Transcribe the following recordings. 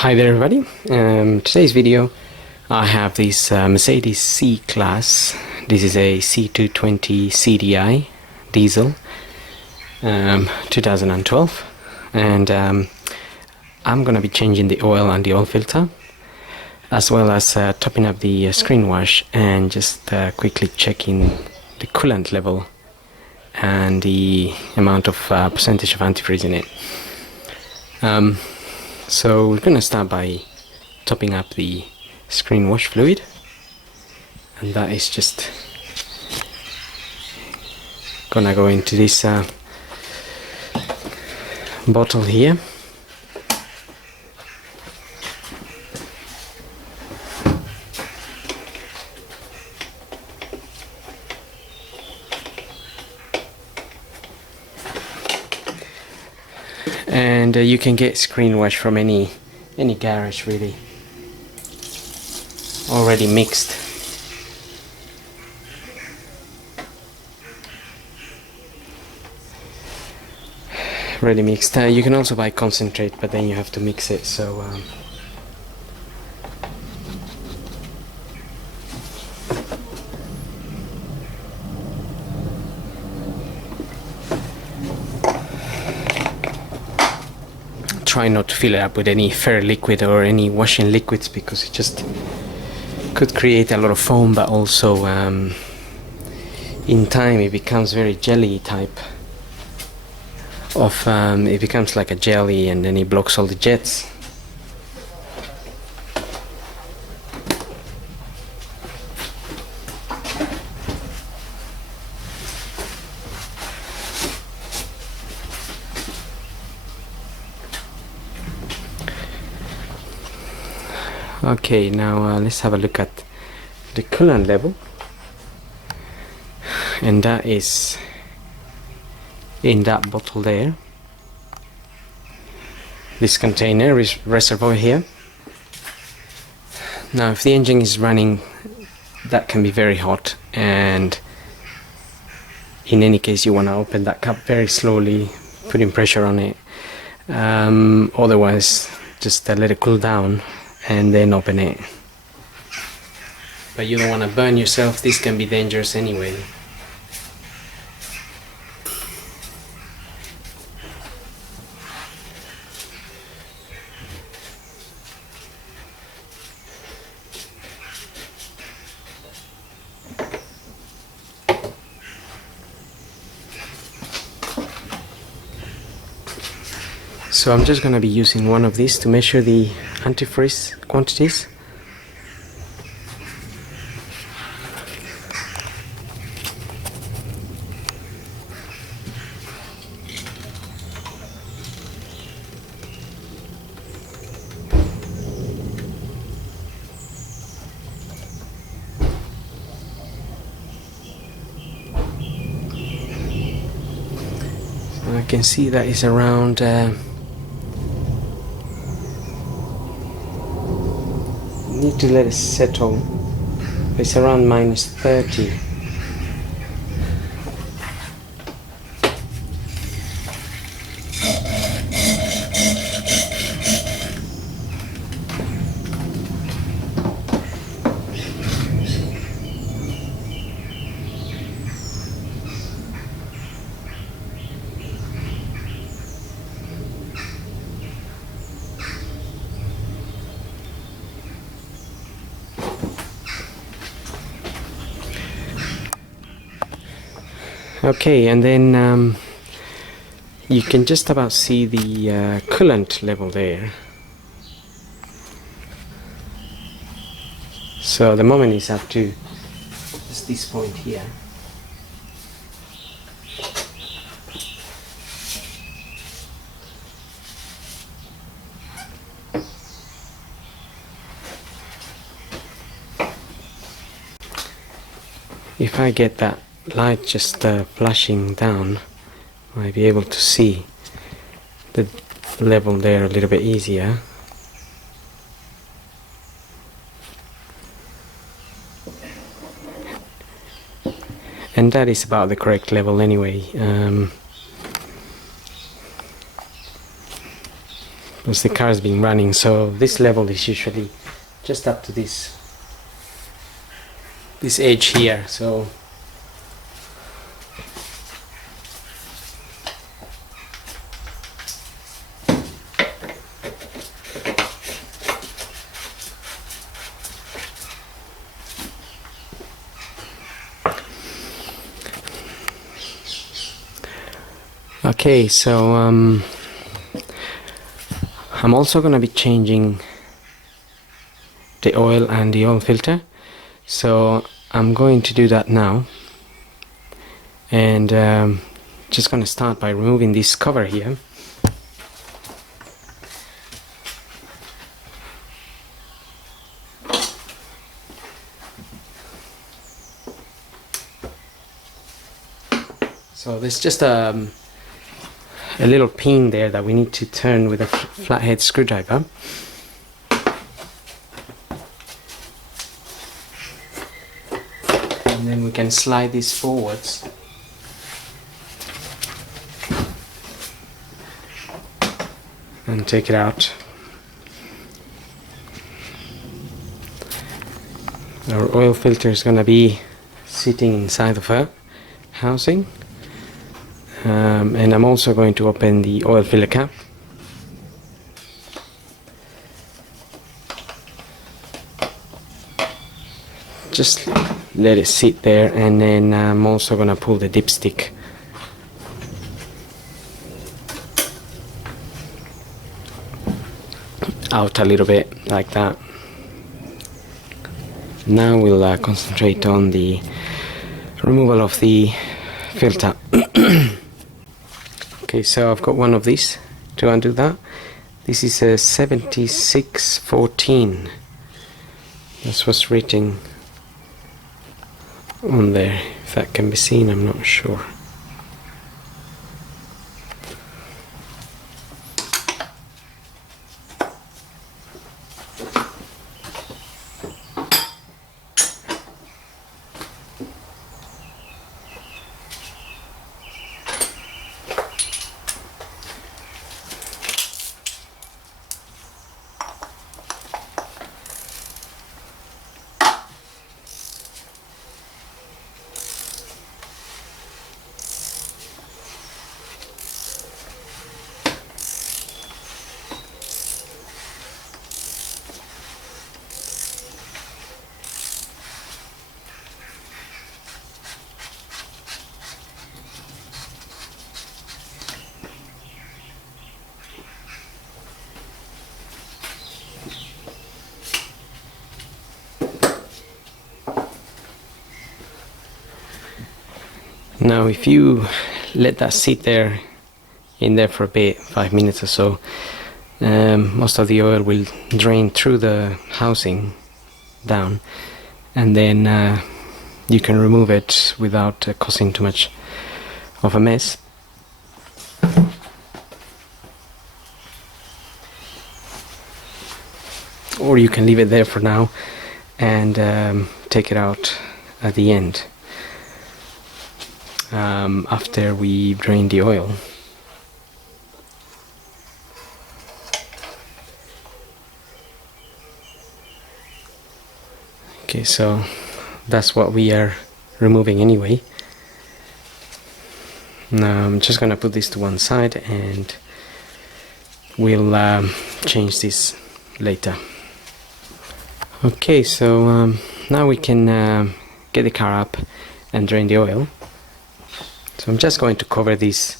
Hi there everybody. Today's video I have this Mercedes C class. This is a C220 CDI diesel 2012, and I'm gonna be changing the oil and the oil filter, as well as topping up the screen wash and just quickly checking the coolant level and the amount of percentage of antifreeze in it. So we're going to start by topping up the screen wash fluid, and that is just gonna go into this bottle here. And you can get screen wash from any garage, really, already mixed. Ready mixed. You can also buy concentrate, but then you have to mix it. So try not to fill it up with any fair liquid or any washing liquids, because it just could create a lot of foam, but also in time it becomes very jelly type of it becomes like a jelly, and then it blocks all the jets. Okay, now let's have a look at the coolant level, and that is in that bottle there, this container is reservoir here. Now if the engine is running, that can be very hot, and in any case you want to open that cap very slowly, putting pressure on it. Otherwise just let it cool down and then open it. But you don't want to burn yourself. This can be dangerous anyway. So I'm just going to be using one of these to measure the antifreeze quantities. So I can see that is around need to let it settle. It's around -30. Okay, and then you can just about see the coolant level there. So the moment is up to just this point here. If I get that light just flashing down, I'll be able to see the level there a little bit easier. And that is about the correct level anyway. as the car has been running. So this level is usually just up to this edge here. So okay, so I'm also going to be changing the oil and the oil filter, so I'm going to do that now, and just going to start by removing this cover here. So there's just a little pin there that we need to turn with a flathead screwdriver. And then we can slide this forwards. And take it out. Our oil filter is going to be sitting inside of a housing. And I'm also going to open the oil filler cap. Just let it sit there, and then I'm also going to pull the dipstick out a little bit like that. Now we'll concentrate on the removal of the filter. Okay, so I've got one of these to undo that. This is a 7614. That's what's written on there. If that can be seen, I'm not sure. Now if you let that sit there in there for a bit, 5 minutes or so, most of the oil will drain through the housing down, and then you can remove it without causing too much of a mess. Or you can leave it there for now and take it out at the end. After we drain the oil. Okay, so that's what we are removing anyway. Now I'm just gonna put this to one side, and we'll change this later. Okay, so now we can get the car up and drain the oil. So I'm just going to cover that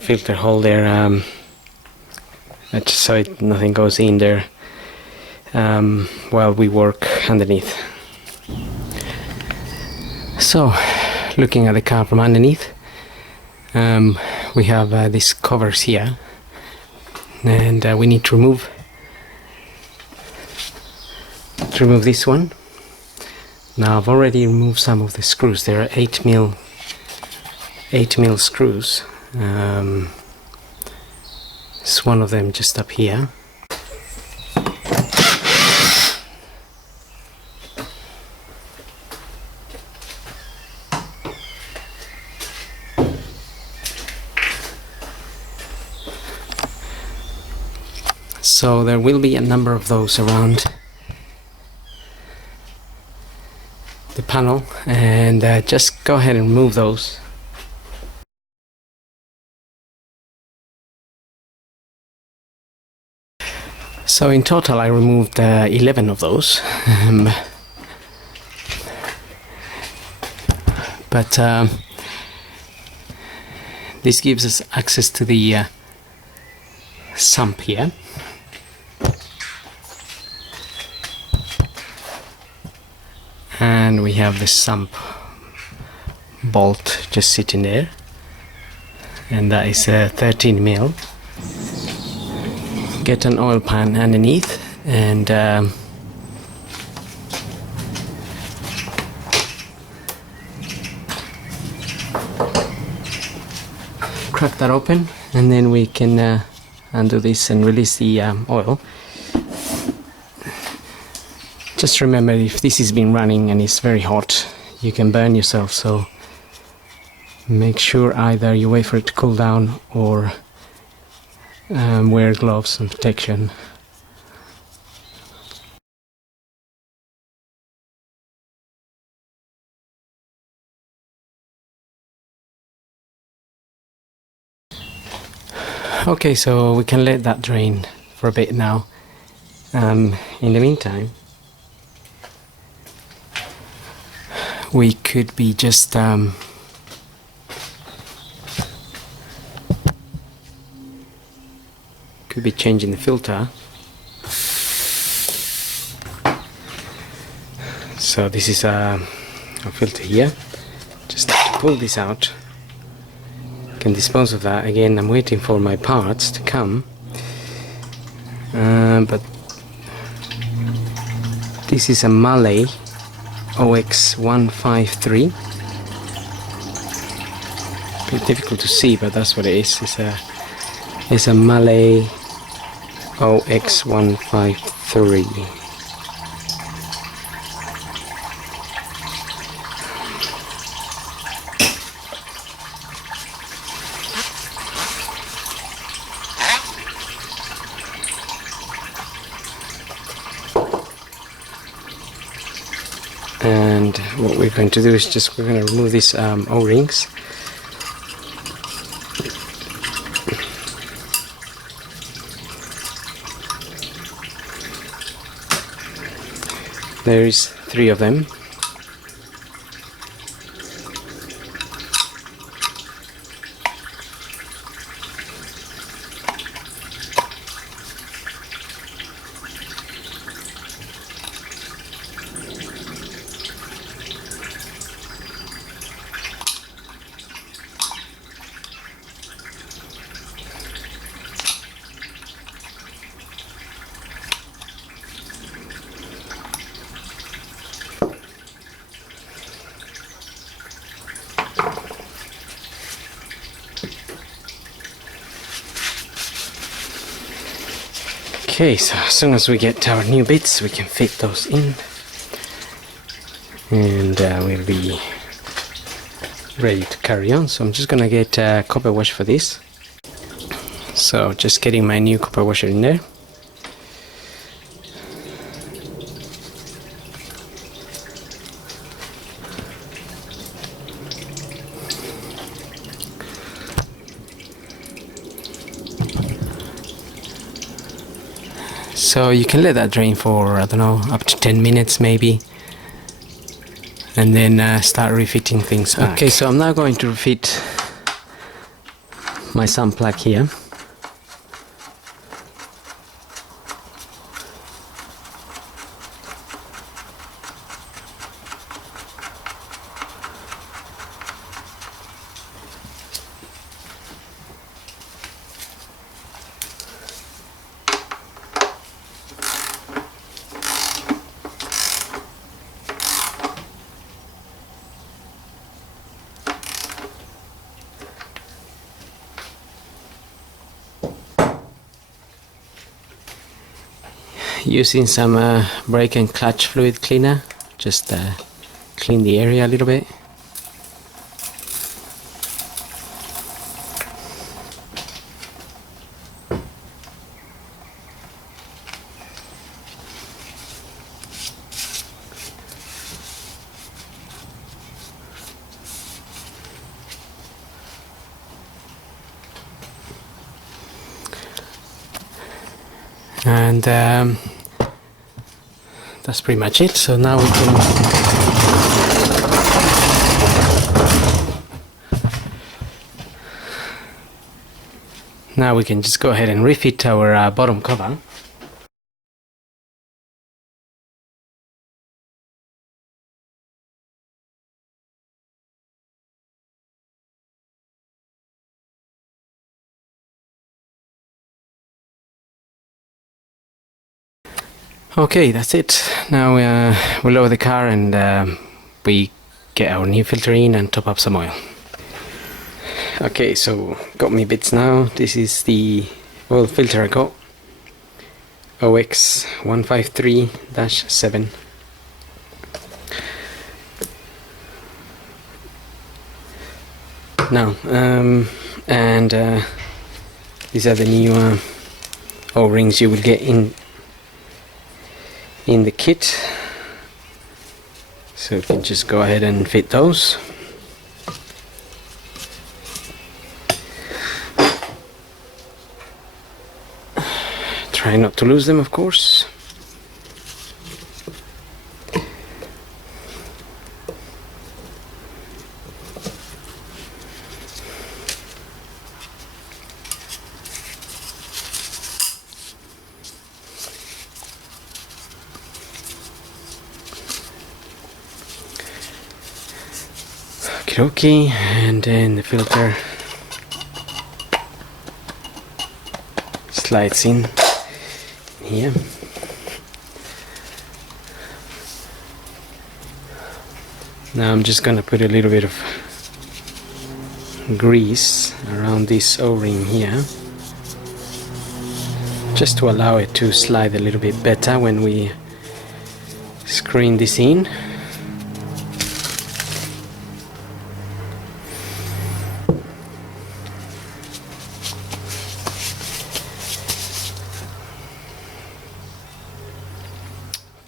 filter hole there, just so nothing goes in there while we work underneath. So, looking at the car from underneath, we have these covers here, and we need to remove this one. Now I've already removed some of the screws. There are 8 mil screws. It's one of them just up here. So there will be a number of those around the panel, and just go ahead and remove those. So in total I removed 11 of those, but this gives us access to the sump here. And we have the sump bolt just sitting there, and that is 13 mil. Get an oil pan underneath and crack that open, and then we can undo this and release the oil. Just remember, if this has been running and it's very hot, you can burn yourself, so make sure either you wait for it to cool down or wear gloves and protection. Okay, so we can let that drain for a bit now. In the meantime, we could be just changing the filter. So this is a filter here. Just have to pull this out. Can dispose of that. Again, I'm waiting for my parts to come, but this is a Malay OX153. A bit difficult to see, but that's what it is. It's a Malay OX153. And what we're going to do is we're going to remove these O-rings. There is 3 of them. Okay, so as soon as we get our new bits, we can fit those in, and we'll be ready to carry on. So I'm just gonna get a copper wash for this. So just getting my new copper washer in there. So you can let that drain for, I don't know, up to 10 minutes maybe, and then start refitting things back. Okay, so I'm now going to refit my sump plug here. Using some brake and clutch fluid cleaner, just clean the area a little bit. And that's pretty much it. So now we can just go ahead and refit our bottom cover. Okay, that's it. Now we lower the car and we get our new filter in and top up some oil. Okay, so got me bits now. This is the oil filter I got, OX153-7. Now, these are the new O-rings you will get in the kit. So you can just go ahead and fit those. Try not to lose them, of course. Okay, and then the filter slides in here. Now I'm just gonna put a little bit of grease around this O-ring here, just to allow it to slide a little bit better when we screen this in.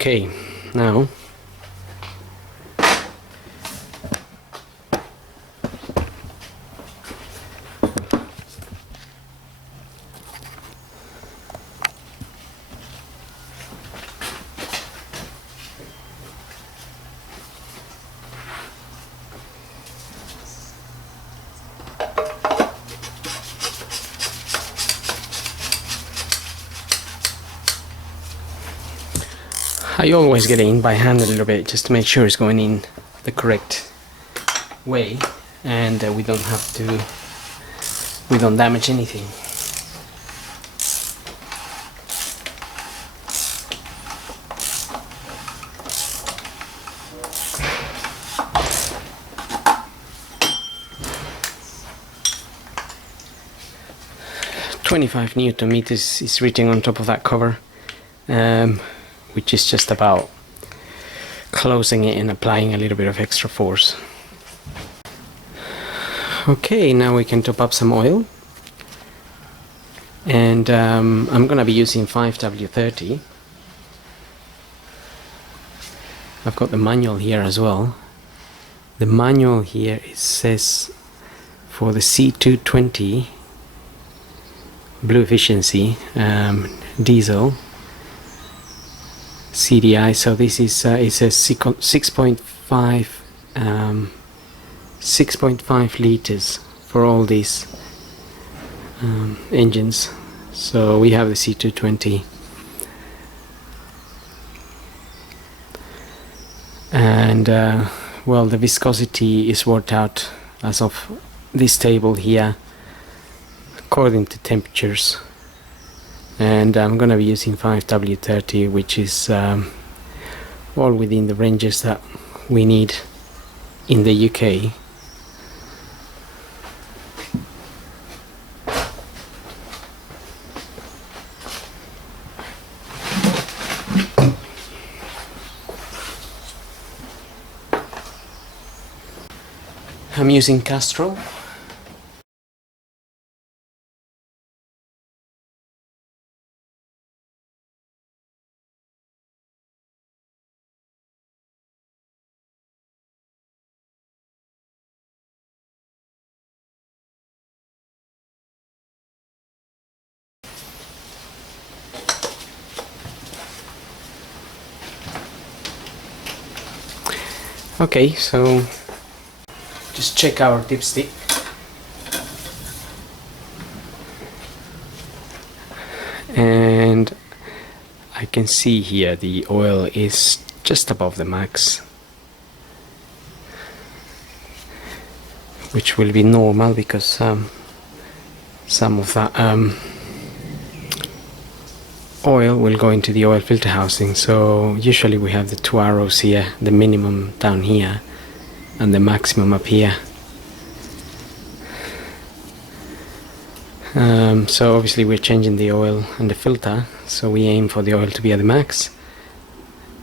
Okay, now I always get it in by hand a little bit just to make sure it's going in the correct way, and we don't damage anything. Newton-meters is written on top of that cover, which is just about closing it and applying a little bit of extra force. Okay, now we can top up some oil, and I'm gonna be using 5W30. I've got the manual here as well. The manual here, it says for the C220 blue efficiency diesel CDI, so this is it's a 6.5 liters for all these engines. So we have the C220, and well, the viscosity is worked out as of this table here according to temperatures, and I'm gonna be using 5W30, which is all within the ranges that we need in the UK. I'm using Castrol. Okay, so just check our dipstick. And I can see here the oil is just above the max, which will be normal because some of that oil will go into the oil filter housing. So usually we have the 2 arrows here, the minimum down here and the maximum up here. So obviously we're changing the oil and the filter, so we aim for the oil to be at the max,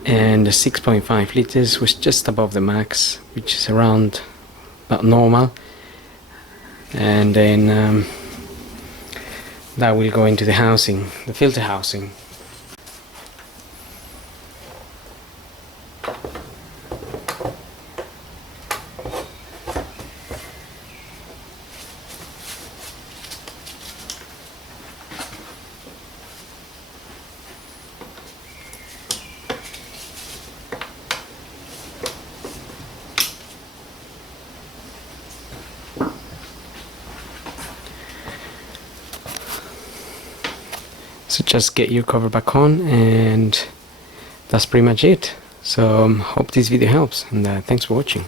and the 6.5 liters was just above the max, which is around about normal. And then that will go into the housing, the filter housing. So just get your cover back on, and that's pretty much it. So hope this video helps, and thanks for watching.